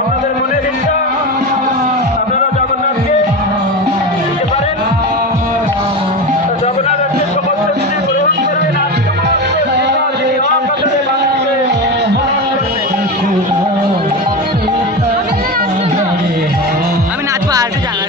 আমাদের মনের ইচ্ছা আপনারা জগন্নাথকে দিতে পারেন। জগন্নাথকে সমস্ত কিছু গ্রহণ করবেন। আমি নাচবো আর একটু জানা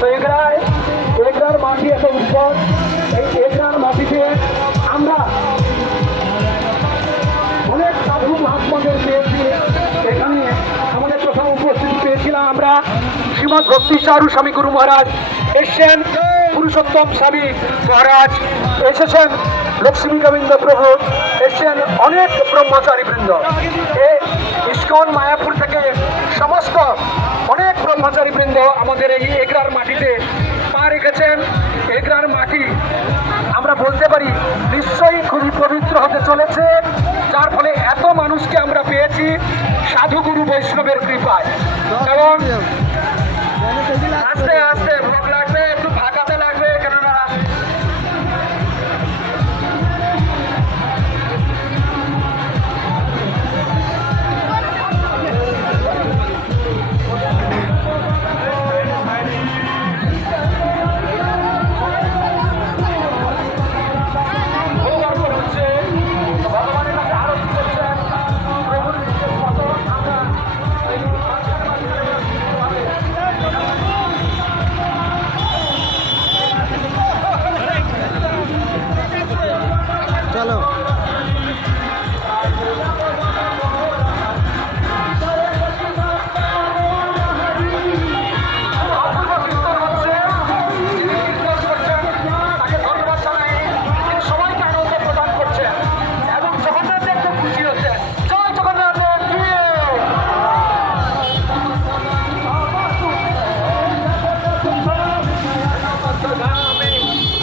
তো এগরার মাটি এত উৎপদ, এই এগরার মাটিতে আমরা অনেক সাধু মহাত্মাদের পেয়েছি। এখানে আমাদের প্রথম উপস্থিতি পেয়েছিলাম আমরা শ্রীমৎ ভক্তি চারু স্বামী গুরু মহারাজ এসছেন, পুরুষোত্তম স্বামী মহারাজ এসেছেন, লক্ষ্মী গোবিন্দ প্রভু এসছেন, অনেক ব্রহ্মচারী বৃন্দ। এই ইস্কন মায়াপুর থেকে সমস্ত অনেক ব্রহ্মচারী বৃন্দ আমাদের এই এগরার মাটিতে পা রেখেছেন। এগরার মাটি আমরা বলতে পারি নিশ্চয়ই খুবই পবিত্র হতে চলেছে, যার ফলে এত মানুষকে আমরা পেয়েছি সাধুগুরু বৈষ্ণবের কৃপায়। এবং আস্তে আস্তে ভোগ লাগবে, একটু ফাঁকাতে লাগবে, কেননা চলো সবাইকে আনন্দ প্রদান করছেন এবং জগন্নাথের খুব খুশি হচ্ছেন। জয় জগন্নাথের জয়।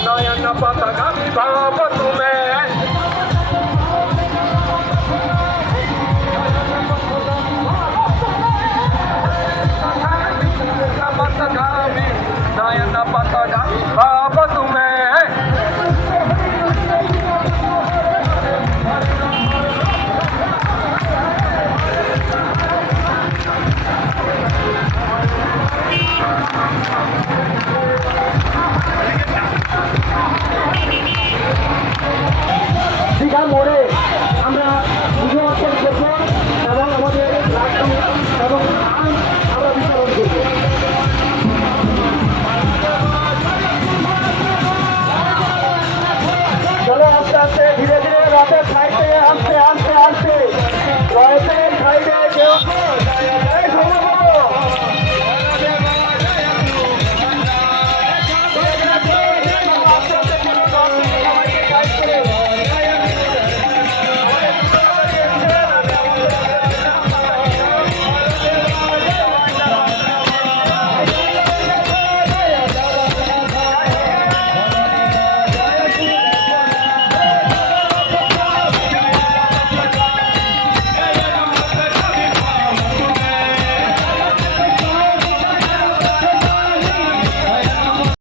নয়ন পথগামী ভাব তুমি নয়ন পথগামী ভাব